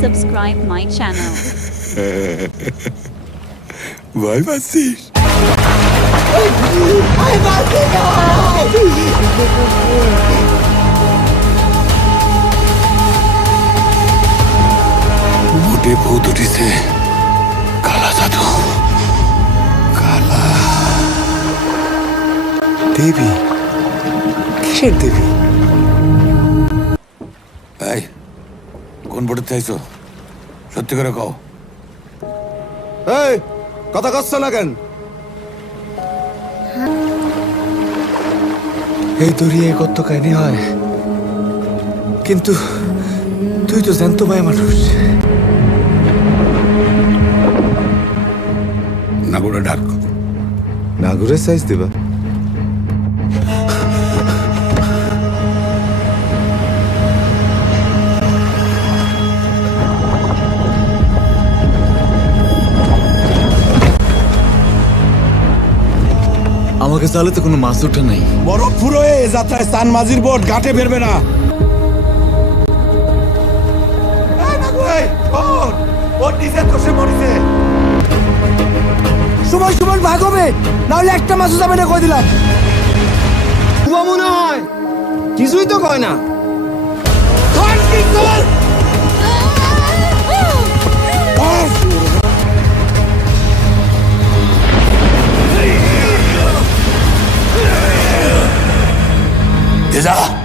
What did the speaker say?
subscribe my channel. ভয় পাচ্ছিস মোটে ভূত উঠিছে। কালা জাদু। কালা। দেবী। কিসের দেবী? কোন বোর্ডে চাইছো? সত্যি করে কও। এই কথা কচ্ছ না কেন? এই দরিয়ায় কত কাহিনী হয়। কিন্তু তুই তো জ্যান্ত ভাই মানুষ। নাগরে ডাক। নাগরের সাইজ দিবা। আমাকে চালে তো কোনো মাছ ওঠে নাই। বরফ ফুরোয়ে এ যাত্রায় স্থান মাঝির বোট ঘাটে ফেরবে না। সুমন সুমন ভাগ হবে। নাহলে একটা মাছও যাবে না কই দিলাম মনে হয়। কিছুই তো কয় না। 回家